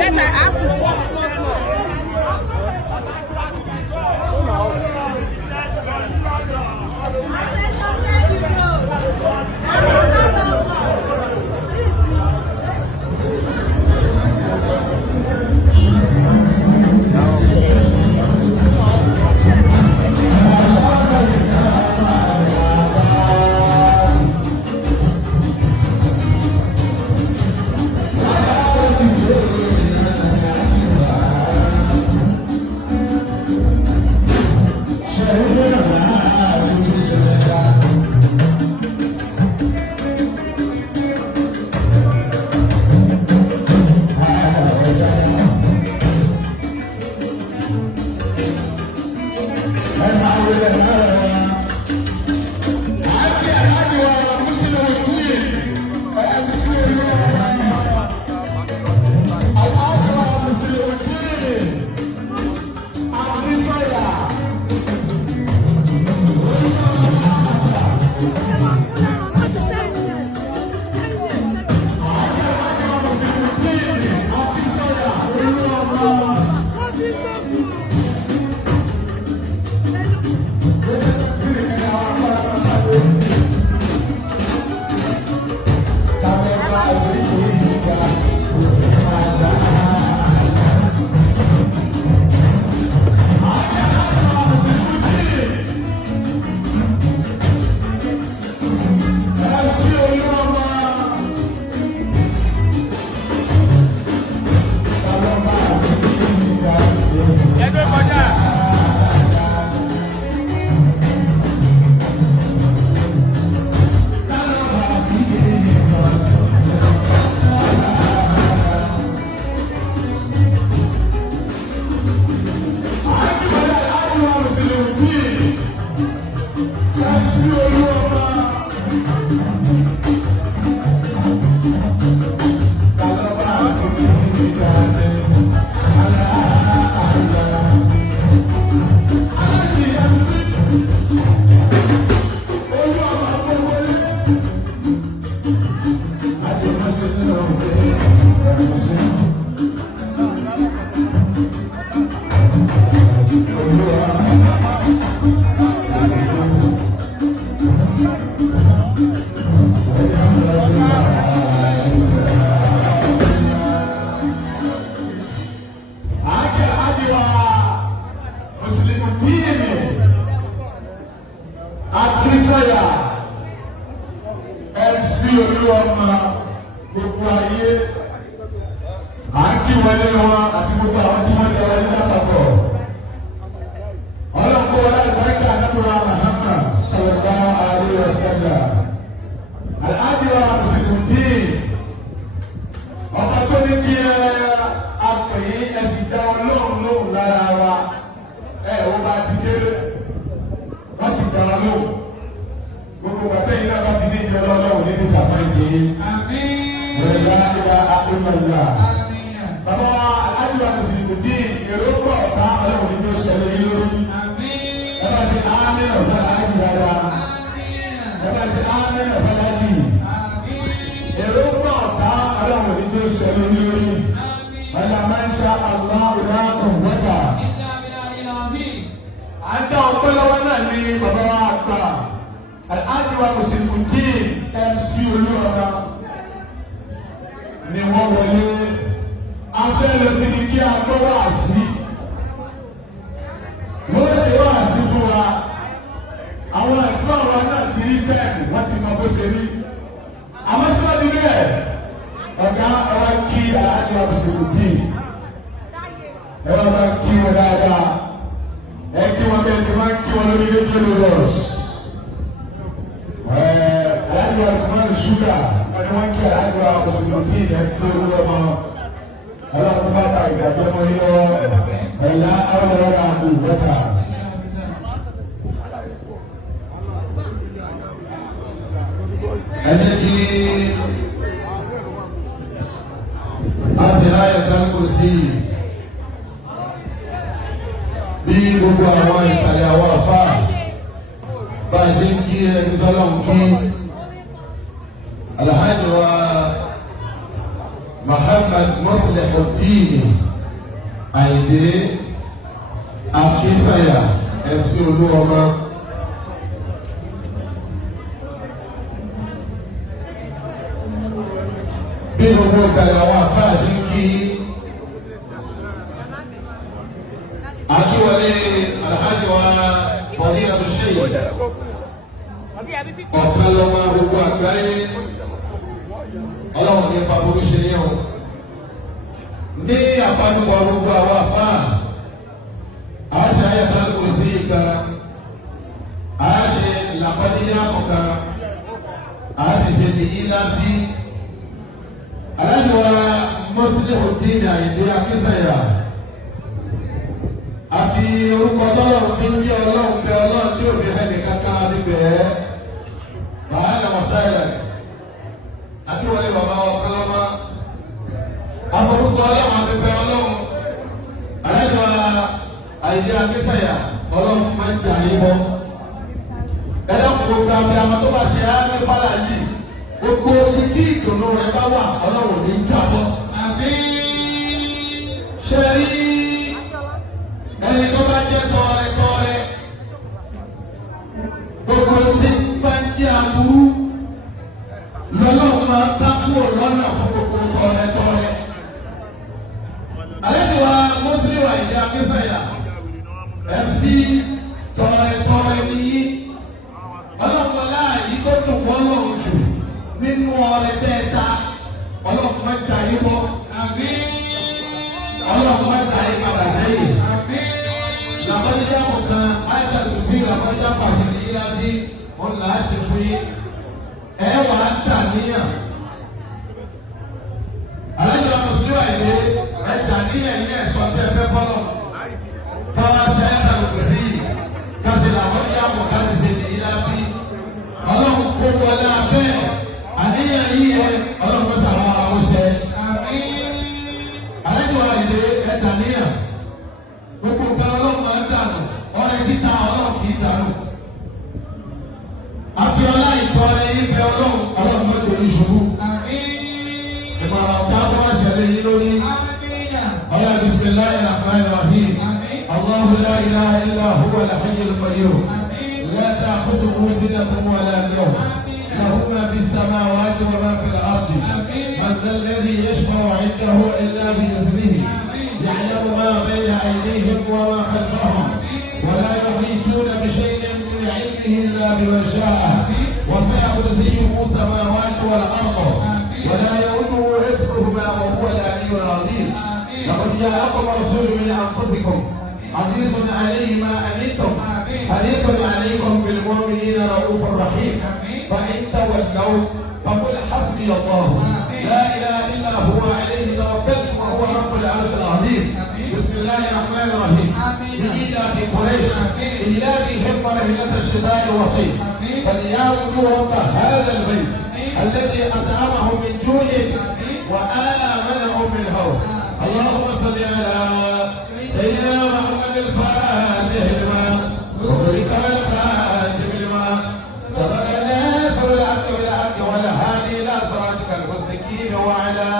Yes, I have to walk small. bó ṣe rí àmọ́ síwájú bẹ́ẹ̀ ọ̀gá ọ̀wá kí aláàjì wa ṣèṣì kí ẹ wá bá kí wọn dáadáa ẹ kí wọn bẹ́ẹ̀ tí wọ́n kí wọn lórí rédíò lọ́wọ́ aláàjì wa kò máa ń ṣúgà wọ́n ni wọ́n kí aláàjì wa ṣèṣì kí ẹ̀ ti sọ́ọ́ lọ́wọ́ ọmọ ọlọ́run bá ta ìgbàgbọ́ mọ́ yín lọ́wọ́ ẹ̀yà àwọn ọ̀rọ̀ àdúgbò ẹ jẹ́ kí a sì ráyè kan kò sí bí gbogbo àwọn ìtàlẹ̀ àwọn àfà bá a ṣe ń kí ẹni tọ́lọ́mù kí Alhaji wa Muhammad Muslihuddin Àyìndé Akínsànyà MC Olúọmọ. Bí gbogbo ìkàlẹ̀ àwọn àfáà ṣe ń kí Akíwọlé Alhaji wa Bọ̀dí Abdulshayi ọ̀kan lọ́mọ gbogbo àgbáyé ọlọ́run ní pàbórú ṣe yẹn o ní àpánúkọ gbogbo àwọn àfáà àṣẹ ayẹ̀fẹ́ kò sí ìka àṣẹ làpàdéyà ọ̀kan àṣẹ ṣe ti yí láti. Alhaji wa Muslihuddin Àyìndé Akínsànyà àfi orúkọ tọ́lọ́run fi ń jẹ́ ọlọ́run bẹ ọlọ́run tí ò ní ẹnì kankan níbẹ̀ wàhálà mọ̀sáìlẹ̀ Akíwọlé bàbá wa kọ́lọ́mọ́ àforúkọ ọlọ́run àbẹ̀bẹ̀ ọlọ́run Alhaji wa Àyìndé Akínsànyà ọlọ́run máa ń jà yín bọ́ ẹ̀dọ́kùnrin gbàgbé àwọn tó bá ṣe á ní fàlàjì gbogbo ibi tí ìdùnnú rẹ bá wà ọlọ́run ní jábọ́. ṣe rí ẹni tó bá jẹ́ tọrẹ gbogbo tí bá ń jẹ́ aburú lọ́lọ́run máa ń bá kúrò lọ́nà fún gbogbo tọrẹ. Alhaji wa Muslihu Àyìndé Akínsànyà MC tọrẹ nìyí ọlọ́run láàyè tó dùn wọ́n lọ́run jù nínú ọrẹ bẹ́ẹ̀ ta ọlọ́run máa ń ta yín bọ́ ọlọ́run máa ń ta yín padà sẹ́yìn làbọ́díjà kọ̀ọ̀kan àìsàn kò sí làbọ́díjà pàṣẹ nìyí láti wọn là á ṣe fún yín ẹ wà á tà níyàn Alhaji wa Muslihu Àyìndé ẹ tà níyàn yín ẹ sọ tẹ fẹ́ fọlọ́ tọ́wọ́ ṣe àìsàn kò sí kásì làbọ́díjà kọ̀ọ̀kan ti ṣe nìyí láti ọlọ́run kó wọlé abẹ́ àníyàn yìí ẹ ọlọ́run sábà wọ́n ṣe. Alhaji wa Àyìndé ẹ̀dá níyàn gbogbo nǹkan ọlọ́run máa ń dànù ọrẹ títa ọlọ́run kì í dànù. àfi ọlá ìtọ́rẹ ibẹ̀ ọlọ́run máa ń dorí ṣubú. ìmọ̀ràn ọ̀tá tó máa ṣẹlẹ̀ yín lórí. ọlá bismillahir rahmanir rahim. Allahu la ilaha illa huwa al-hayyul qayyum. la ta'khudhuhu sinatun wa la nawm. له ما في السماوات وما في الأرض. من ذا الذي يشفع عنده إلا بإذنه. يعلم ما بين أيديهم وما خلفهم. ولا يحيطون بشيء من علمه إلا بما شاء. وسع كرسيه السماوات والأرض. ولا يؤوده حفظهما وهو العلي العظيم. لقد جاءكم رسول من أنفسكم عزيز عليه ما أنتم حريص عليكم بالمؤمنين رؤوف رحيم. فإن تولوا فقل حسبي الله لا إله إلا هو عليه توكلت وهو رب العرش العظيم. بسم الله الرحمن الرحيم. لإيلاف قريش إيلافهم رحلة الشتاء والصيف فليعبدوا رب هذا البيت الذي أطعمهم من جوع وآمنهم من خوف. اللهم صل على سيدنا محمد الفاتح لما أغلق والخاتم لما سبق والهادي إلى صراطك المستقيم وعلى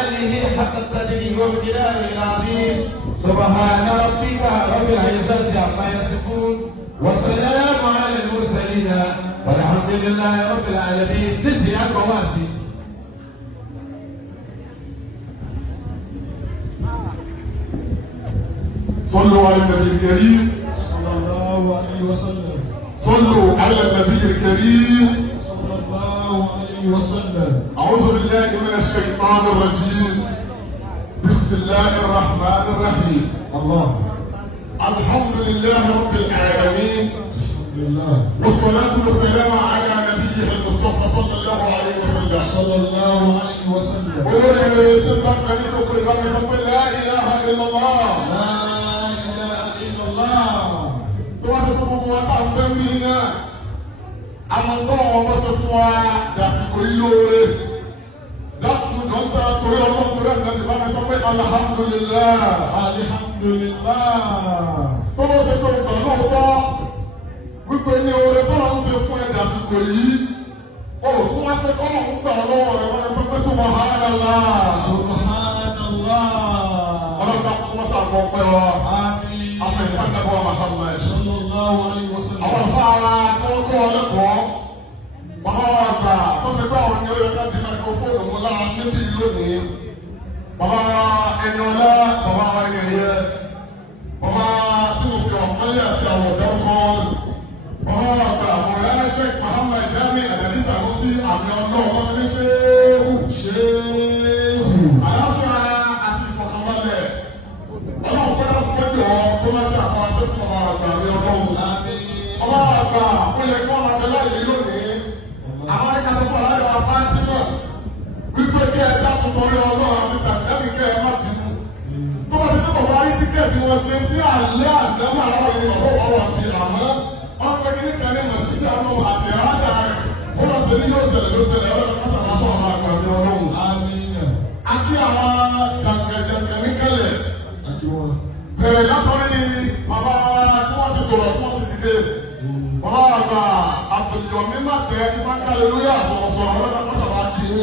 آله حق القدر ومقداره العظيم. سبحان ربك رب العزة عما يصفون والسلام على المرسلين والحمد لله رب العالمين. نسي الرواسي صلوا على النبي الكريم صلى الله عليه وسلم. صلوا على النبي الكريم الله عليه وسلم. أعوذ بالله من الشيطان الرجيم. بسم الله الرحمن الرحيم. الله. الحمد لله رب العالمين. الحمد لله. والصلاة والسلام على نبيه المصطفى صلى الله عليه وسلم. صلى الله عليه وسلم. قولوا لي تفكر لكم لا إله إلا الله. لا إله إلا الله. تواسطوا وتعبدوا amọ̀tọ́ ọmọ sọ fún wa dàsìkò yìí lóore dákun dọ́ńtà torí ọmọ torí ẹ̀ka ní bámi sọ pé alhamdulillah alhamdulillah. tó ló ṣe tó gbà lóòótọ́ wípé ní oore tó lọ́n ṣe fún ẹ dàsìkò yìí ó tún wá fẹ́ kọ́mọ̀ ń gbà lọ́wọ́ rẹ̀ wọ́n sọ pé subhanallah subhanallah. ọlọ́dà kó wọ́n ṣàkọ́ pẹ́ wa àmín. àmín ìfàdàbọ̀ Muhammad sallallahu alayhi wa sallam. àwọn afárá tí wọ́n kọ́ ọ lẹ́kọ̀ọ́ bàbá wa gbà tó ṣe pé àwọn ènìyàn yóò ká di máikrófóònù mú lá níbí lónìí bàbá wa ẹni ọlá bàbá wa ẹni ẹyẹ bàbá tí mo fi ọ̀pọ̀lẹ́ àti àwọn ọ̀dọ́ kọ́ bàbá wa gbà mọ̀lẹ́lá Sheikh Muhammad Jami Adani Sanusi àmì ọlọ́run ní ṣéhù àlàáfíà àti ìfọ̀kànbalẹ̀ ọlọ́run kọ́dá kọ́jọ́ tó má ṣe àwọn aṣẹ́ fún ọmọ àgbà ní ọlọ́run ọmọ àgbà ó yẹ kí wọ́n máa bẹ láyé lónìí àwọn ẹ̀ka sọ fún aláìwá Fátímà wípé kí ẹ dákun torí ọlọ́run àti tàbí kí ẹ má bínú tó bá ṣe tó bàbá rí tíkẹ́ẹ̀tì wọn ṣe sí àlẹ́ àdámà àwọn ènìyàn bàbá wà bí àmọ́ wọn pẹ́ kí ní kan ní mọ̀síkì àánú àti ìrádà rẹ̀ ó lọ sí ní yóò ṣẹlẹ̀ ọlọ́run mọ́sàmásọ ọmọ àgbà ní ọlọ́run. Àti àwọn jàǹkàjàǹkà ní kẹlẹ̀ bẹ̀rẹ̀ látọ̀rí bàbá tí wọ́n ti sọ̀rọ̀ tí wọ́n ti dìde bàbá àgbà àpèjọ mímọ́ tẹ ìfákàlẹ̀ lórí àsọ̀rọ̀sọ̀rọ̀ ọlọ́dún mọ́sàmá kì í.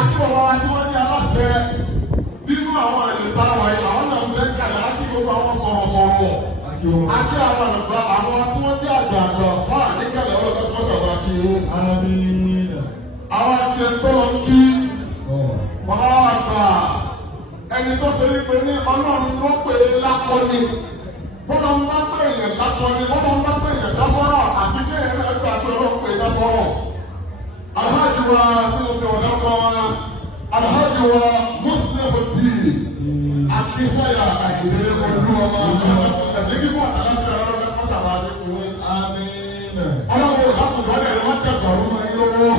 Àti bàbá tí wọ́n ní aláṣẹ nínú àwọn àyètá wáyé àwọn náà ń bẹ́ kàlẹ̀ àti gbogbo àwọn sọ̀rọ̀sọ̀rọ̀ àti àwọn àgbà àwọn tí wọ́n jẹ́ àgbààgbà fún àníkàlẹ̀ ọlọ́dún mọ́sàmá kì í. Àwọn àti ẹ̀tọ́ lọ kí bàbá àgbà ẹni tó ṣe wípé ní ọlọ́run ló pè é lákọ́ni bọ́dọ̀ ń bá pè èèyàn lákọ́ni bọ́dọ̀ ń bá pè èèyàn dásọ́rọ̀ àti kí èèyàn náà gbà pé ọlọ́run pè é dásọ́rọ̀. Alhaji wa tí mo fi ọ̀dọ́ kọ́ Alhaji wa Muslihuddin Akínsẹ́yà Àyìndé Olúọmọ ẹ̀ẹ́dẹ́gbẹ̀mọ̀ àtàlàfẹ́ ọlọ́run kọ́ sábà ṣe fún mi. Ọlọ́run ò dákùnkọ́ ẹ̀ wọ́n tẹ̀kọ̀ ọ̀run mọ́ ilé owó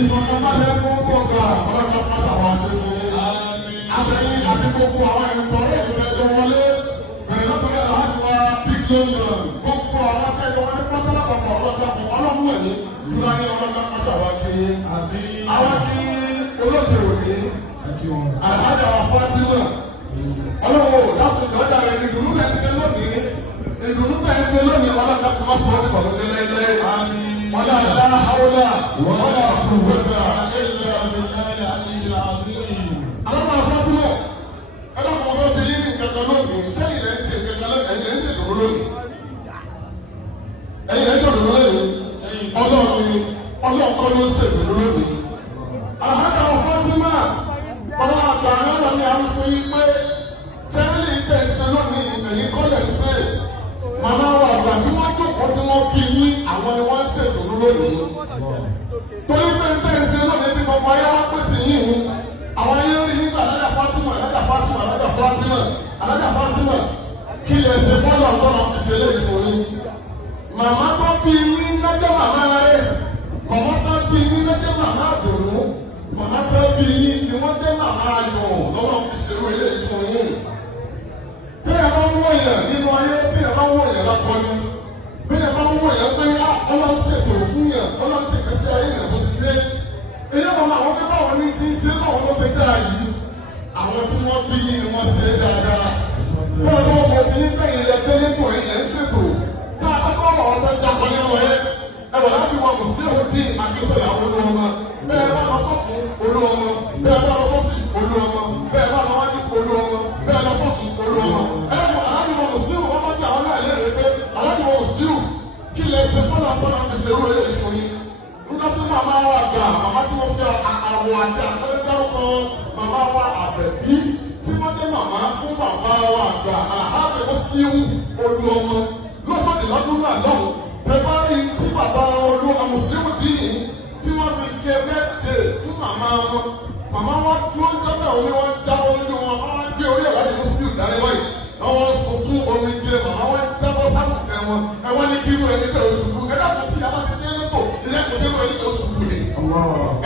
ìfọ̀kànbalẹ̀ fún gbọ̀ngà ọlọ́run kọ́ sábà ṣe fún mi. Àbẹ̀yìn àti gbogbo àwọn ẹ̀kọ́ rẹ̀ ti bẹ̀rẹ̀ wọlé bẹ̀rẹ̀ lọ́kọ̀ọ́lẹ́ àwájúwa píklọ́nà gbogbo àwọn akẹ́kọ̀ọ́ wọn ní pátálápapọ̀ ọlọ́dọ̀kọ̀ ọlọ́mú ẹ̀yìn lúwa ní ọlọ́dọ̀ pàṣàwákì. Àwọn kí olóògbé òní àlàájá wa Fátímà ọlọ́wọ́ dákùnjọ́ ọjà rẹ̀ ìdùnnú bẹ́ẹ̀ ṣe lónìí ọlọ́dọ̀ kọ́ sọ ọ́ kọ̀ lẹ́lẹ́lẹ́ ọlọ́dọ̀ àwọlá wọ́lá àkùnbẹ́bẹ́ ilẹ̀ àwọn afọ́fúnmọ̀ ẹlọ́pàá ọmọ obìnrin ní ìkẹta lónìí sẹ́yìn lẹ́ ń ṣe ìkẹta lónìí ẹ̀yìn lẹ́ ń ṣe ìdòwò lónìí ẹ̀yìn lẹ́ ń ṣe ìdòwò lónìí ọlọ́ọ̀kọ́ ló ń ṣe ìdòwò lónìí. Àhàkà Fátímà ọmọ àgbà náà ni a ń fún yín pé sẹ́yìn ìtẹ̀ ìṣẹ́ lónìí ẹ̀yìn kọ́lẹ̀ ń ṣe màmá wa àgbà tí wọ́n jókòó tí wọ́n bí yín àwọn ni wọ́n ń ṣe ìdòwò lónìí. Torí pé ìtẹ̀ ìṣẹ́ lónìí tí gbogbo ayé wá pé tì yín àwọn ayé rí nígbà alájà Fátímà kí lè ṣe bọ́ọ̀lù ọ̀dọ́nà fi ṣe léyìí fún yín. Màmá tó bí ní lọ́jọ́ màmá rẹ̀ màmá tó bí ní lọ́jọ́ màmá àdùnnú màmá tó bí ní ni wọ́n jẹ́ màmá ayọ̀ lọ́wọ́ fi ṣe léyìí fún yín. Bí ẹ bá ń wọ̀ yẹn nínú ayé bí ẹ bá ń wọ̀ yẹn lákọ́ni bí ẹ bá ń wọ̀ yẹn pé Ọlọ́run ṣètò fún yẹn Ọlọ́run ṣètò sí ayé yẹn bó ti ṣe. Èyí ọmọ àwọn pé báwọn ní ti ń ṣe báwọn ló fi dára yìí àwọn tí wọ́n bí ní ni wọ́n ṣe é dáadáa. Bẹ́ẹ̀ ni wọ́n kò fi ní bẹ́yìn ilẹ̀ tó nípò ẹ̀yẹ ń ṣètò. Tá a bá kọ́ ọ̀rọ̀ tó jábọ̀ nínú ẹ̀ ẹ̀rọ láti wọ Muslihuddin Akínsẹ́yà Olúọmọ. Bẹ́ẹ̀ bá lọ sọ́tún Olúọmọ. Bẹ́ẹ̀ bá lọ sọ́sì Olúọmọ. Bẹ́ẹ̀ bá lọ wájú Olúọmọ. Bẹ́ẹ̀ lọ sọ́tún Olúọmọ. Ẹ̀rọ aláàbí wọ Muslihu wọ́n bá bí àwọn náà lé rẹ̀ pé aláàbí wọ Muslihu kí lè ṣe fọ́nà fi ṣerú ẹ̀ fún yín. Nígbà tí màmá wa gbà màmá tí wọ́n fi àwọ̀ àti àtẹ́lẹ́dárúkọ màmá wa Àbẹ̀bí tí wọ́n dé màmá fún bàbá wa gbà àhàbẹ̀ Muslihu Olúọmọ lọ́sọ̀dì lọ́dún náà lọ́hùn. Fẹ́bárì tí bàbá Olúọmọ Muslihuddin màmá wọn dúró ń jọ́nà orí wọn jábọ́ nínú wọn wọn gbé orí ẹ̀ láti mú sí ìdarí wáyé àwọn sunkún omi jẹ màmá wọn jábọ́ sábùtẹ̀ wọn ẹ wọ́n ní kí irú ẹni bẹ́ẹ̀ oṣù ẹ dákun sí ìyá ti ṣe é lóko ilé kò sí irú ẹni bẹ́ẹ̀ oṣù ni.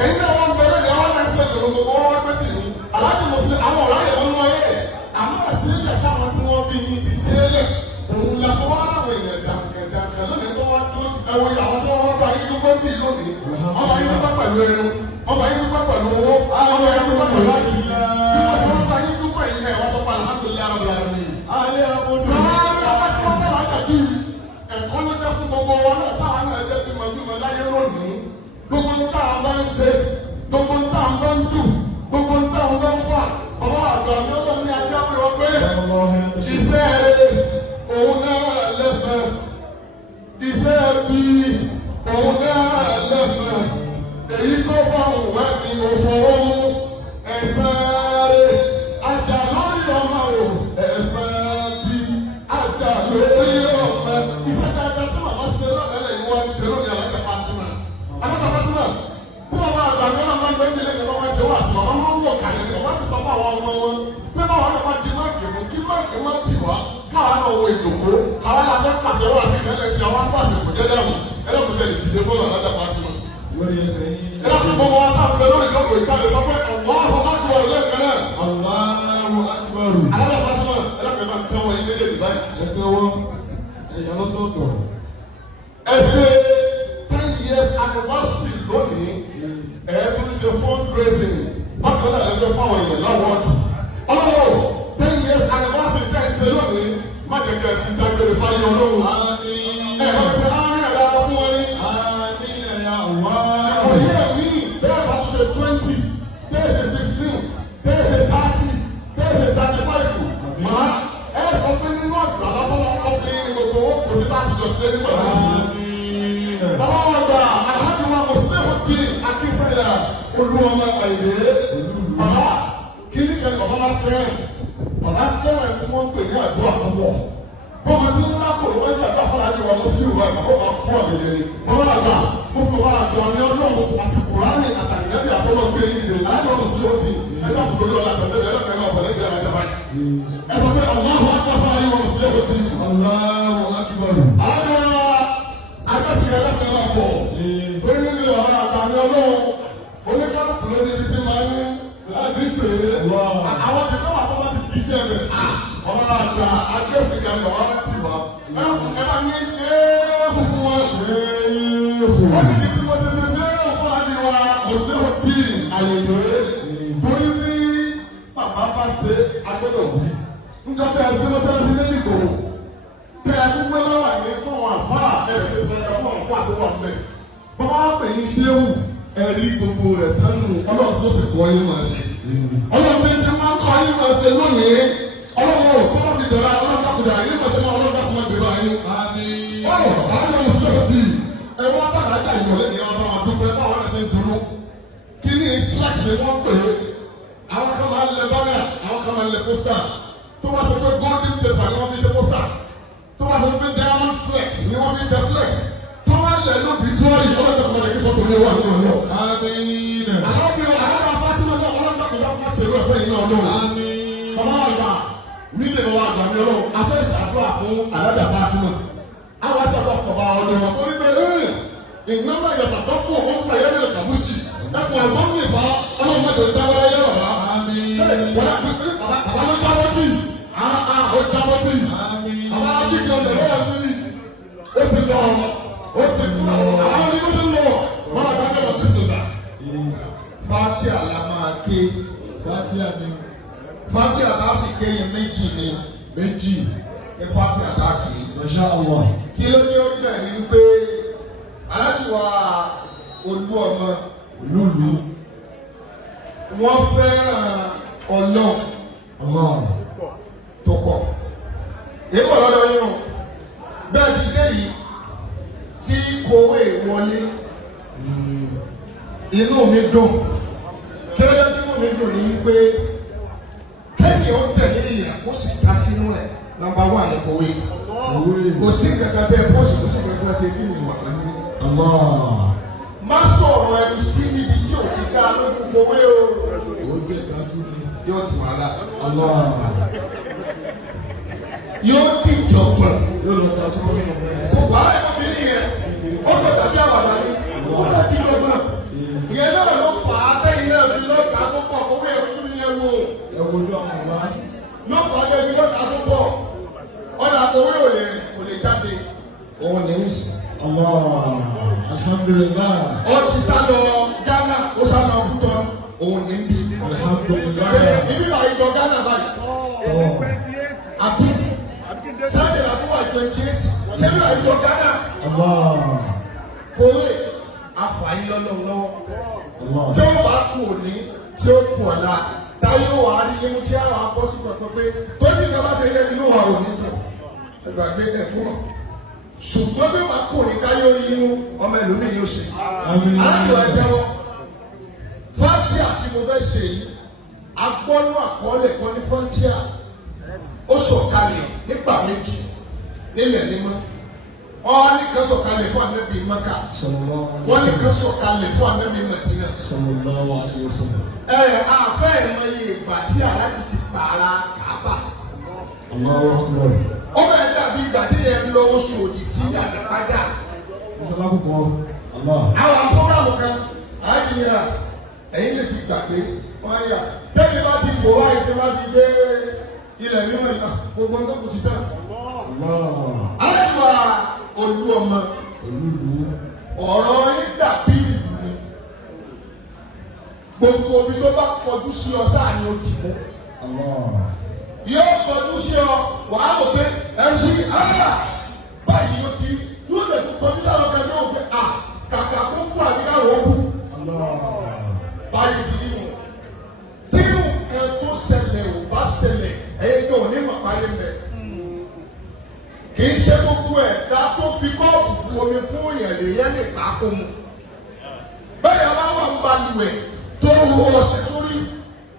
ẹ̀yin náà wọ́n bẹ̀rẹ̀ ní àwọn ẹ̀ṣẹ̀ ìdòwò gbogbo wọn pẹ́ tì ní aláàjì mùsùlùmí àwọn ọ̀rá yẹn wọn lọ yẹ àmọ́ àṣírí táwọn tí wọ́n bí yín ti ṣe é lẹ̀ òun la fọwọ́ láwọn èèyàn jàǹkànjàǹkàn lónìí tó wá tó ẹwọ àwọn tó wọ́n bá yín dúpẹ́ bí lónìí wọ́n bá yín dúpẹ́ pẹ̀lú ẹnu wọ́n bá yín dúpẹ́ pẹ̀lú owó wọ́n bá yín dúpẹ́ pẹ̀lú àti bí wọ́n sọ wọ́n bá yín dúpẹ́ yìí náà wọ́n sọ pé alhamdulilayi rabbil alamin. alẹ́ àkójọ ẹ̀kọ́ ló jẹ́ fún gbogbo wa náà táwọn náà jẹ́ bímọ láyé lónìí gbogbo ń táwọn bá ń ṣe gbogbo ń táwọn bá ń dù gbogbo ń táwọn bá ń fà ọmọ àgbà mi ó ní ajá pé wọ́n pé iṣẹ́ òun náà lẹ́sẹ̀ iṣẹ́ bí òun náà lẹ́sẹ̀ èyí tó bá òun wá ní òfòwò mú ẹ̀sẹ̀ rẹ̀ ajá lórí ọmọ o ẹ̀sẹ̀ bí ajá lórí ọmọ iṣẹ́ dáadáa tí màmá ṣe lọ́dẹ̀ lẹ́yìn wá jẹ́ lórí alága Fatima alága Fatima tí màmá àgbà mi náà máa ń gbé nílé ní wọ́n ṣe wá sí wọn wọ́n ń wò kàlẹ́ ní wọ́n sì sọ fún àwọn ọmọ wọn pé báwọn náà máa di máàkì mú kí máàkì má tì wá káwọn náà wo ìdòkó àwọn àjọ pàtẹ wá sí ìfẹ́lẹ́ sí àwọn apáṣẹ kò jẹ́ dẹ́rù ẹlẹ́kùnṣẹ́ ìdílé fún alága Fatima. ẹlẹ́kùn gbogbo wa táwọn ọmọ lórí ìlọ́kùnrin ìkàlẹ̀ sọ pé Allahu Akbar lẹ́ẹ̀kẹ́rẹ́. Allahu Akbar. alága Fatima ẹlẹ́kùnrin máa ń tẹ́wọ́ ilé lè dìbáyì. Ẹ tẹ́wọ́ ẹ̀yà lọ́tọ̀ọ̀tọ̀. ẹ ṣe 10 years anniversary lónìí ẹ tún ṣe fundraising bákan náà ẹ fẹ́ fáwọn èèyàn láwọ́ọ̀dù ọlọ́wọ́ 10 years anniversary tẹ́ ẹ ṣe lónìí má jẹ́ kẹ́ ẹ fi dágbére fáyé ọlọ́run ẹ bá ṣe àárín ẹ̀dá ọmọ fún wọn yín. ẹ̀kọ́ yẹ́ mi bẹ́ẹ̀ bá tún ṣe 20 bẹ́ẹ̀ ṣe 15 bẹ́ẹ̀ ṣe 30 bẹ́ẹ̀ ṣe 35 màá ẹ sọ pé nínú àgbà lábọ́lá ọkùnrin ní gbogbo owó kò sí láti jọ ṣe nípa ìlú. bàbá wọn gbà àhájú wa mùsùlùmí kí akínsẹ́yà olúwọmọ àìlè bàbá kí ní kẹ́ bàbá máa fẹ́ràn bàbá fẹ́ràn tí wọ́n ń pè ní àdúrà lọ́wọ́ bọ́mọ tí wọ́n bá kò ló wọ́n ṣàdúrà fún àdúrà mùsùlùmí wa bàbá máa kú àbẹ̀yẹ ni bàbá àgbà mo fi wá àdúrà ní ọlọ́run àti kùránì àtàlẹ́bí àtọ́lọ́ gbé ìdè àdúrà mùsùlùmí ẹgbẹ́ àkùtò lọ́la àtàlẹ́bí ẹlẹ́fẹ̀ẹ́ náà ọ̀pọ̀lẹ́ gbé àjẹbá ẹ sọ pé Allahu Akbar fún ayé wọn mùsùlùmí. Allahu Akbar. àwọn agbẹ́sìnkẹ́ ẹlẹ́fẹ̀ẹ́ náà pọ̀ lórí nílé ọ̀rọ̀ àgbà ní ọlọ́run oníkálùkù ló ní ibi tí máa ń láti pè é àwọn kìí sọ́wọ́ àtọ́wọ́ ti kì í ṣe ẹ̀bẹ̀ ọ̀rọ̀ àgbà agbẹ́sìnkẹ́ ẹ̀bẹ̀ wọn ti wá ẹ bá ní ṣe é fún wọn. wọ́n ní ibi tí mo ṣe ṣe ṣe é fún àdìwà mùsùlùmí kí àyèlè torí bí bàbá bá ṣe agbọ́dọ̀ wí nígbà tẹ́ ẹ ṣe mọ́ṣáláṣí lẹ́yìn ìgbòho tẹ́ ẹ tún gbẹ́lẹ́ wà ní fún àwọn àfáà ẹ̀rẹ̀ ṣe ṣe ẹ̀ka fún àwọn àfáà tó wà ń bẹ̀. bàbá wa pè ní ṣéwù ẹ̀rí gbogbo rẹ̀ tánu ọlọ́run tó sì kọ́ yín máa ṣe. ọlọ́run tó ti máa ń kọ́ yín máa ṣe lónìí ọlọ́run ò tó bá fi dọ̀la ọlọ́run dàkúdà yín máa ṣe máa ọlọ́run dàkúdà gbé báyìí. ọ̀rọ̀ àwọn mùsùlùmí ẹ wá bá àjà ìwọlé ní ọba àwọn dúpẹ́ báwọn náà ṣe ń dúró. kí ni flex ni wọ́n pè é àwọn kan máa ń lẹ bánà àwọn kan máa ń lẹ pósítà tó bá ṣe pé golden paper ni wọ́n fi ṣe pósítà tó bá ṣe pé diamond flex ni wọ́n fi ṣe flex tó bá lẹ̀ lóbi tí wọ́n rí ọlọ́dọ̀ kan lẹ́yìn fọ́tò ní wà nínú ọ̀nà. àwọn obìnrin àwọn afásímọ́ náà ọlọ́dọ̀ kan láwọn ṣe ló ẹ̀fọ́ yìí náà lọ́wọ́. bàbá àgbà nílé bàbá àgbà mi ọlọ́run afẹ́ ṣàdúrà fún alájà Fatima àwọn aṣàdúrà fọba ọdún wọn. orí pé ìnáwó ìyàtọ̀ tó kù wọn fà yẹn lè kàbúṣì ẹ̀kọ́ ẹ̀gbọ́n mi ìbá ọlọ́run mọ́tò jábọ́ láyé bàbá. bàbá ló jábọ́ tì ó jábọ́ tì bàbá kíkẹ́ ọ̀dọ̀ lọ́wọ́ mi ó ti lọ ó ti lọ àwọn onígbó ti lọ wọn àgbà bẹ́ẹ̀ lọ bí sọ̀tà. Fatiha la máa ké Fatiha ni. Fatiha la sì ké yẹn méjì ni Méjì. ní Fatiha la ké. Masha Allah. kí ló ní orí náà ní wípé aláàbíwá olú ọmọ Lulu. wọ́n fẹ́ràn ọlọ́run tó pọ̀. èyí wọ̀ lọ́dọ̀ yín o bẹ́ẹ̀ ti dé yìí tí kòwé wọlé inú mi dùn kí ló dé inú mi dùn ní wípé kẹ́yìn ó tẹ̀lé ìyà kó sì ta sínú ẹ̀ nọ́mbà wà ní kòwé kò sí kankan bẹ́ẹ̀ bọ́ọ̀sì kò sí kankan ṣe fún ìwà pẹ̀lú. má sọ̀rọ̀ ẹnu sí níbi tí ò ti dá lójú gbowó o. Ó jẹ́ ìdájú ni. Yóò tún wá lá. Allah. Yóò dín ìjọba. Yóò lọ ta tí wọ́n sọ fún ẹ. Wàhálà ìmọ̀ ti ní yẹn. Ó sọ tàbí àbàbà ni. Ó bá dín ìjọba. Ìyẹn náà ló fà á tẹ́yìn náà fi lọ́ọ̀tà tó pọ̀ owó ẹ̀rọ tó ní ẹ̀wọ̀. Ẹ wojú àwọn ọba. Ló fà á tẹ́yìn lọ́ọ̀tà tó pọ̀. Ọ̀dà owó ò lè jáde. Òun ní í sùn. Allah. Alhamdulillah. Ó ti sá lọ Ghana, ó sá lọ Kútọ́. Òun ní bí. Alhamdulillah. Ṣé ibi bá ìjọ Ghana báyìí? Àbí Sáyẹ̀dì àbúwà 28. Ṣé bí ìjọ Ghana? Allah. Kòwé àfààní lọ́wọ́. Allah. Tí ó bá kú òní, tí ó kú ọ̀la, táyé wà á rí imú tí àwọn afọ́sí pẹ̀pẹ́ pé tó ní ìjọba ṣe yẹ inú wa ò ní dùn. Ẹgbàgbé ẹ̀kún náà. Ṣùgbọ́n bí wàá kú òní táyé orí inú ọmọ ẹlòmíì ni ó ṣe. Àmín. Àlọ́ ẹ̀jẹ̀wọ́. Fátíà tí mo fẹ́ ṣe yìí, agbọ́nú àkọọ́lẹ̀ kan ní Fátíà. Ó sọ̀kalẹ̀ nígbà méjì nílẹ̀ mímọ́. Wọ́n ní kan sọ̀kalẹ̀ fún Ànábì Mákà. Wọ́n ní kan sọ̀kalẹ̀ fún Ànábì Mádínà. Sallallahu alaihi wasallam. Àfẹ́ ìmọ̀ye ìgbà tí Àlájì ti pààrà Kàábà. Allahu akbar. Ó bẹ̀rẹ̀ dàbí ìgbà tí yẹn lọ oṣù òdì sí àdàpájà. Ìṣọ̀lá kúkọ. Allah. Àwọn àpọ́nrán kan, àájìyà, ẹ̀yin lè ti gbà pé wọ́n yà. Tẹ́lẹ̀ bá ti fò wáyé tí wọ́n ti gbé ilẹ̀ mímọ́ ìgbà gbogbo ọdún kò ti tẹ̀. Allah. Àlejò olú ọmọ. Olúlu. Ọ̀rọ̀ yín dàbí ìlú ni. Gbogbo omi tó bá kọjú sí ọ sáà ni ó dì mú. Allah. Yóò kọjú sí ọ, wàá mọ̀ pé MC báyìí ló ti yóò lè tún kọjú sí àwọn ọmọ ẹgbẹ́ òkè kàkà kó kú àbíkáwò ó kú. Allah. Báyìí ti rí wọn. Tí nǹkan tó ṣẹlẹ̀ ò bá ṣẹlẹ̀, ẹ̀yẹ́ tó ní mọ̀ parí mẹ́. Kì í ṣe gbogbo ẹ̀dá tó fi kọ́ọ̀pù bu omi fún ìyẹ̀lẹ̀ yẹn lè ká kó mu. Bẹ́ẹ̀ bá wà ń balùwẹ̀ tó ru ọ̀sẹ̀ sórí,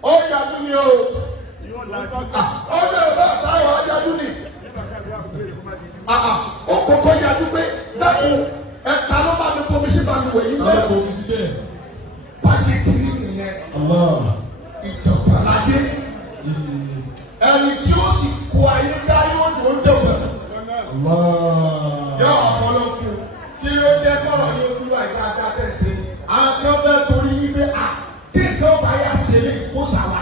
ó yàtú ni o. Ó ṣe bá táyọ̀ ọ̀yájú ni. Ó kọ́kọ́ yájú pé dákun ẹ̀ka ló bá mi bomi sí balùwẹ̀ yìí Àwọn bẹ́ẹ̀. kò ní sí bẹ́ẹ̀. Pàkẹ́tì nìyẹn. Allah. Ìjọba láyé. Ẹni tí ó sì kó ayé dá yóò dùn ó dẹ̀wọ̀. Allah. Yọ ọ̀pọ̀lọpọ̀ kí ló dé sọ̀rọ̀ yóò dúró àìdáadáa tẹ̀sí. Àwọn kan bẹ́ẹ̀ torí yí pé tí nǹkan bá yà sí ilé kó sàwà.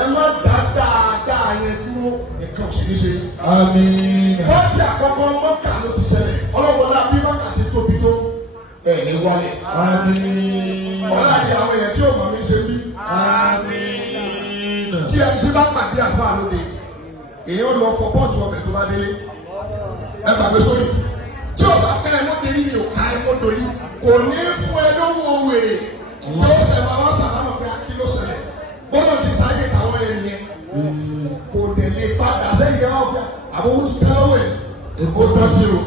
Ẹ má dá dáadáa yẹn dúró nǹkan ò sì ní ṣe. Àmín. Fọ́ọ̀tì àkọ́kọ́ mọ́kà ló ti ṣẹlẹ̀. Ọlọ́wọ́lá bí mọ́kà ti tóbi tó ní wálé. Àmín. Ọlá yìí àwọn èèyàn tí ò mọ̀ mí ṣe bí. Àmín. Tí MC bá pàdé àfáà lóde, èyí ó lọ fọ pọ́ọ̀tù ọbẹ̀ tó bá délé. Ẹ gbàgbé sórí. Tí ò bá ká ẹ mọ́ dérí ni ò ká ẹ mọ́ dorí. Kò ní fún ẹ lówó wèrè. Tó ṣẹlẹ̀ wá sàlámà pé kí ló ṣẹlẹ̀. Bọ́lá ti sáyé káwọn ẹni yẹn. Kò tẹ̀lé padà sẹ́yìn ẹ̀ wá pé àbówó ti tẹ́ lọ́wọ́ ẹ̀. Ó tọ́jú o.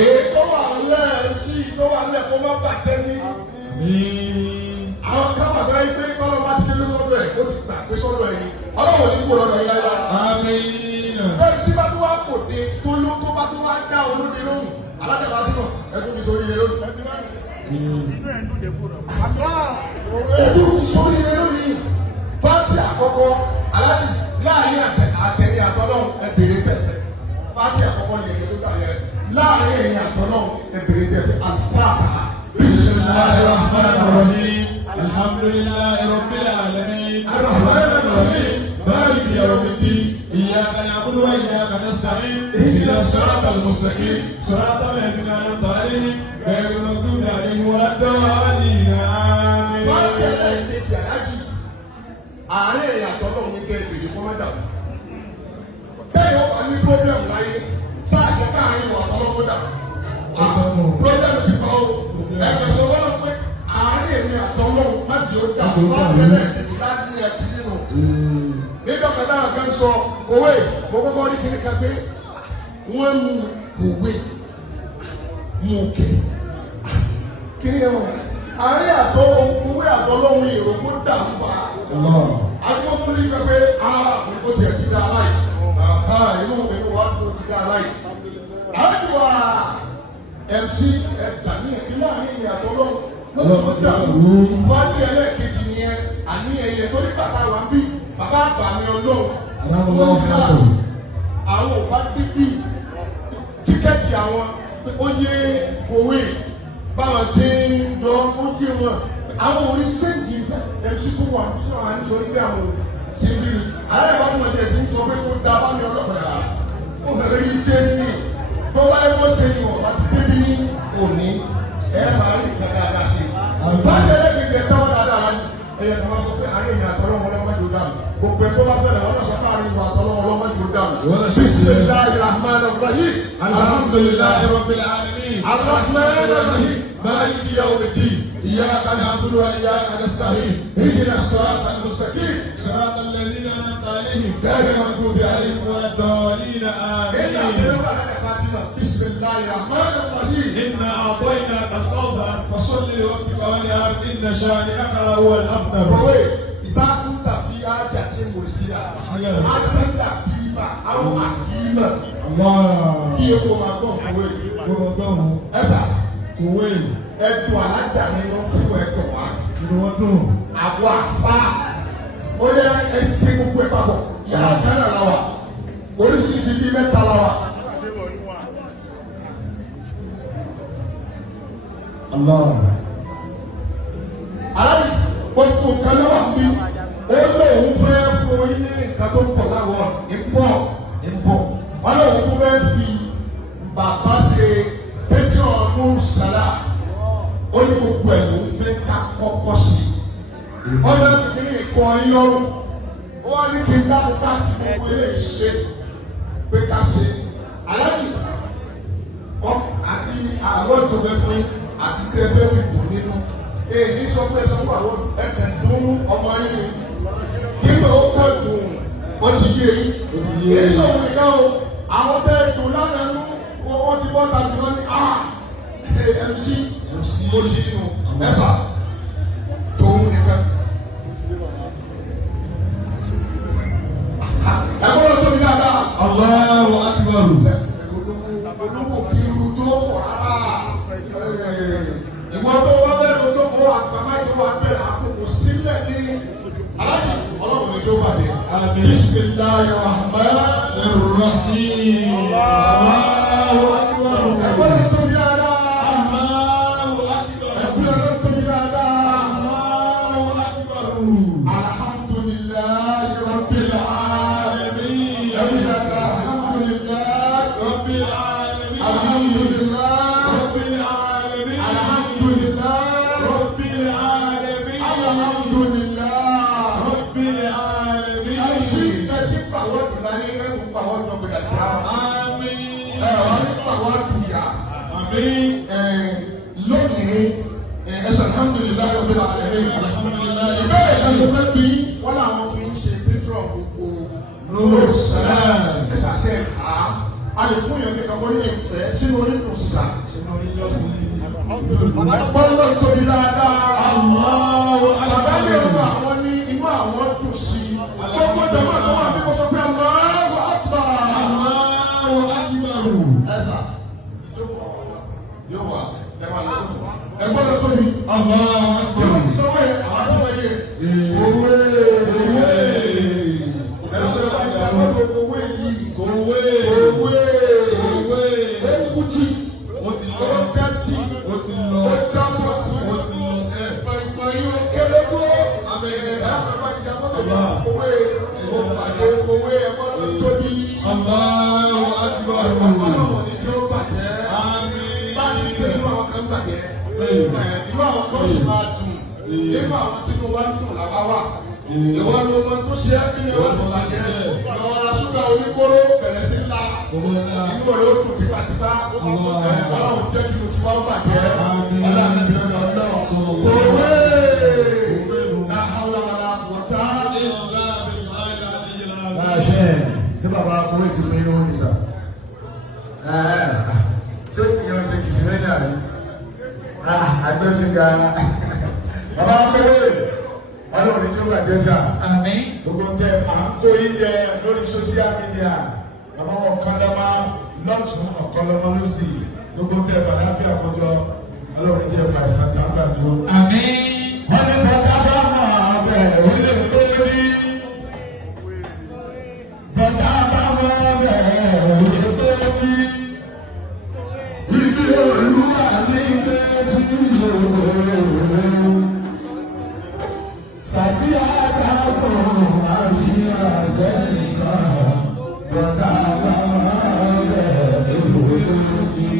Èyí tó wà lẹ́ tí tó wà lẹ́ kó má bàjẹ́ ní. Àwọn kan wà láyé pé kọ́lọ́ bá ti dé lọ́dọ̀ ẹ̀ ó ti gbà pé sọ́dọ̀ ẹ̀ ni. Ọlọ́wọ́ ní kúrò lọ́dọ̀ yín láyé. Àmín. Bẹ́ẹ̀ni tí bá tó wá kò dé tó ló tó bá tó wá dá olóde lóhùn. Alájàbá sí náà ẹ̀dùn ti sórí ilé lónìí. Ẹ̀dùn ti sórí ilé lónìí. Fáàtì àkọ́kọ́ aláàbì láàrin àtẹ̀lé àtọ́lọ́ ẹ̀bẹ̀rẹ̀ pẹ̀fẹ̀. Fáàtì àkọ́kọ́ ni èyí tó gbà yẹn. Láàrin ẹ̀yìn àtọ́lọ́ ẹ̀bẹ̀rẹ̀ pẹ̀fẹ̀ àlùfáàtà. Bismillahirrahmanirrahim. Alhamdulillahi rabbil alamin. Ar-Rahmanir-Rahim. Maliki yawmiddin. Iyyaka na'budu wa iyyaka nasta'in. Ihdinas siratal mustaqim. Siratal ladzina an'amta alaihim ghayril maghdubi alaihim waladdallin. Àmín. Fáàtì ẹlẹ́ẹ̀kejì aláàjì. Àárín ẹ̀yìn àtọ́lọ́ ní kẹ́ ìbèrè kọ́ má dàbí. Bẹ́ẹ̀ ó wà ní pírọ́blẹ̀mù láyé. Sáà jẹ́ káàárín ìwà àtọ́lọ́kọ́ dàbí. Pírọ́blẹ̀mù ti kọ́ o. Ẹ̀gbẹ̀sọ̀ wọ́n pé àárín èmi àtọ́lọ́ má jẹ́ ó dà. Fáàtì ẹlẹ́ẹ̀kejì láti ní ẹtì nínú. Nígbà kan náà kan sọ òwe mo kọ́kọ́ rí kíní kan pé wọ́n mú òwe mú òkè. Kíní ẹ̀ wọ̀n. Àárín àtọ́ òwe àtọ́lọ́hún èrò kó dà ń fa. Agbóhùn ní pé ó ti ẹ̀sìn dá láì. Inú wa ló ti dá láì. Àjùwà MC ẹ̀dá ní ẹ̀bí láàrin ìrìn àtọ́lọ́hún lọ́wọ́ dàrú. Fọ́ọ̀tì ẹlẹ́ẹ̀kejì nìyẹn àníyàn ilẹ̀ tó ní bàbá wa bí bàbá àgbà ni ọlọ́run. Àwọn ò bá bíbí tíkẹ́ẹ̀tì àwọn ó yé òwe báwọn ti ń jọ ó yé wọn. Àwọn orí sẹ́ǹdì MC tó wà ní sọ̀rọ̀ àti ìṣòro ìgbé àwọn síbí. Ààrẹ ìwà tó mọ̀tẹ́ sí ń sọ pé kó da bá mi ọlọ́pàá. Ó bẹ̀rẹ̀ yìí ṣe ní tó wáyé wọ́n ṣe ní ọ̀pá ti débi ní òní. Ẹ máa rí ìgbà dáadáa sí. Fáṣẹ ẹlẹ́gbẹ̀ẹ́ jẹ táwọn dáadáa ní ẹ̀yẹ kan sọ pé àárín ìyá àtọ́lọ́wọ́ lọ́mọdé dáhùn. Gbogbo ẹ̀ tó bá fẹ́rẹ̀ wọ́n sọ pé àárín ìwà àtọ́lọ́wọ́ lọ́mọdé dáhùn. Bismillahir Rahmanir Rahim. Alhamdulillahi Rabbil Alamin. Ar-Rahmanir Rahim. Maliki Yawmiddin. Iyyaka na'budu wa iyyaka nasta'in. Ihdinas siratal mustaqim. Siratal ladzina an'amta alaihim ghayril maghdubi alaihim waladdallin. Amin. Bismillahir Rahmanir Rahim. Inna a'tainaka al-kawthar fasalli li rabbika wanhar inna shani'aka huwal abtar. Ìsákúntà fi ájà tí mo sí à. Àṣẹ́ńtà kìíma, àwọn àkìíma. Kí epo máa gbọ́ òkúwé. Ẹ̀sà. Kòwé. Ẹ̀dùn alájà nínú kíkọ ẹ̀dùn wá. Ìdúnwọ́dún. Àbọ̀ àfa. Ó yẹ ẹsẹ̀ gbogbo ẹ̀ papọ̀. Yàrá kánà la wà. Oríṣiríṣi bíi mẹ́ta la wà. Allah. Aláàbí gbogbo nǹkan náà wà bí. Ó lóun fẹ́ fún yín ní nǹkan tó pọ̀ láwọ̀ ìpọ̀. Wọ́n lóun fún fẹ́ fi bàbá ṣe pétrọ̀ ọdún sàrà. Ó ní gbogbo ẹ̀ ló ń fẹ́ ká kọ́kọ́ sí. Ọ̀nà kìíní ìkọ́ yín lọ́rùn. Ó wá ní kí n dáhùn ká fi gbogbo ilé ṣe pé ká ṣe. Aláàbí àti àwọn tó fẹ́ fún yín àti tẹ́ fẹ́ fi dùn nínú. Èyí sọ fún ẹsẹ̀ fún àwọn ẹ̀kẹ́ dùn ọmọ yín. Kí ló kọ́ dùn? Ó ti yé yín. Èyí sọ fún nìkan o. Àwọn tẹ́ dùn lánàá nú wọ́n ti bọ́ tàbí wọ́n ní MC ó ti nù ẹ̀fà tòun nìkan. Ẹ̀gbọ́n tó ní dáadáa. Allahu Akbar. Olúwo kí irú tó wọ̀ rárá. Ìwọ́n tó wọ́n bẹ̀rẹ̀ olóko àgbàmáyé wà bẹ̀rẹ̀ àkókò sílẹ̀ ní aláàjì ọlọ́run ní tó bàjẹ́. Bismillahir Rahmanir Rahim. Allahu Akbar. Ẹ̀gbọ́n tó ní dáadáa. Allahu Akbar. Ẹ̀gbọ́n tó ní dáadáa. Allahu Akbar. Alhamdulillahi Rabbil Alamin. Alhamdulillahi Rabbil Alamin. Alhamdulillah. Rabbil Alamin. Alhamdulillah. Rabbil Alamin. Alhamdulillah. Rabbil Alamin. Ẹ̀sìn ìtẹ́tí pàwọ́ dùn láyé ẹ̀rù pàwọ́ dùn gbẹ̀dẹ̀ kíá. Àmín. Ẹ̀rọ ní pàwọ́ dùn yá. Àmín. Lónìí ẹ̀sìn alhamdulillah Rabbil Alamin. Alhamdulillah. Ìbéèrè kan tó fẹ́ bí wọ́n làwọn fi ń ṣe pétrọ̀ gbogbo Nuru Salam. ẹ̀sìn àṣẹ ẹ̀ka. A lè fún yẹn kíkan wọ́n ní ìfẹ́ sínú onídùn sísà. Bọ́lá tóbi dáadáa. Allahu Bàbá mi ò Akbar. mọ àwọn ní inú àwọn dùn sí i. Gbogbo dàgbà tó wà ní kó sọ pé Allahu Akbar. Allahu Akbar. Ẹ̀sà yóò wà ẹ̀ máa lọ. Ẹ̀gbọ́n lọ tóbi. Allahu Yóò Akbar. ti sọ wẹ̀ àwọn tó wẹ̀ yẹ. Òwe. Ẹ̀sọ́ ẹ̀ bá ń jà lọ́dọ̀ owó yìí. Òwe. Owó. Òwe. Ekuti. Ó ti lọ. Ó dẹ́tì. Ó ti lọ. Ó jábọ̀ tì. Ó ti lọ sẹ́. Ìgbà yóò kéré tó. Amẹ́ríkà. Ẹ̀ka máa ń jà lọ́dọ̀ owó yìí. Ó pàdé owó ẹ̀gbọ́n lọ tóbi. Allahu Akbar. Ọlọ́run ní tí ó bàjẹ́. Àmín. Báyìí ṣe inú àwọn kan bàjẹ́. Inú àwọn kan sì máa dùn. Nínú àwọn tí mo bá dùn làbá wà. Ìwọ ni ọmọ tó ṣe é kí ni wọ́n ti bàjẹ́. Àwọn asúgbà oníkóró bẹ̀rẹ̀ sí ńlá. Inú rẹ̀ ó dùn tipátipá. Ọlọ́run jẹ́ kí mo ti wá bàjẹ́. Ọlọ́run ní ọ̀dọ̀ náà. Òwe. Láhàlá wọ̀tá. Ṣé bàbá akọ̀wé ti fún inú ní sà? Ṣé ìyẹn ṣe kìsì lẹ́yìn àná? Àgbẹ̀sí ga. Bàbá akọ̀wé ọlọ́run ní kí ó bàjẹ́ sà. Àmín. Gbogbo tẹ à ń kó yíyẹ lórí social media. Àwọn ọ̀kan lọ́mọ lọ́tún ọ̀kan lọ́mọ lọ́sì. Gbogbo tẹ bàdáfíà àkójọ ọlọ́run jẹ́ fà ìsàkà gbàgbọ́. Àmín. wọ́n ní bàtà bá máa bẹ̀rẹ̀ ó lè tó ní. bàtà bá máa bẹ̀rẹ̀ ó lè tó ní. ibi olúwa ní ilé títí ṣòro. sàtì àdàpọ̀ àfihàn sẹ́yìn kan. bàtà bá máa bẹ̀rẹ̀ ó lè tó ní.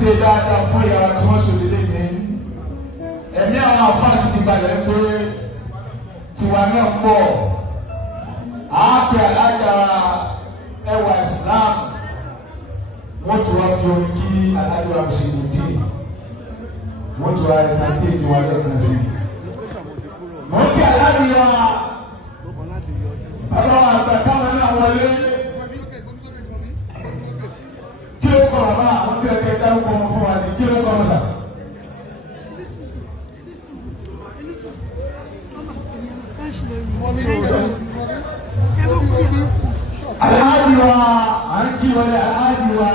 ṣe dáadáa fún ìyá tí wọ́n ṣòdìdé ní ẹ̀mí àwọn àfáàsì ti balẹ̀ pé tiwa náà pọ̀ àápẹ́ alága ẹwà Islam wọ́n tún wá fi orin kí alága àbùsùnmùdí wọ́n tún wá ẹ̀ka téèjì wa lẹ́ẹ̀kan sí i. mo kí alága ọlọ́run àgbà táwọn náà wọlé. Kí ló kọ̀ ọ̀ma àwọn tí ẹ̀kẹ́ dárúkọ wọn fún wa ní kí ló kọ̀ ọ̀ma sà? Alhaji wa à ń kí wọlé alhaji wa.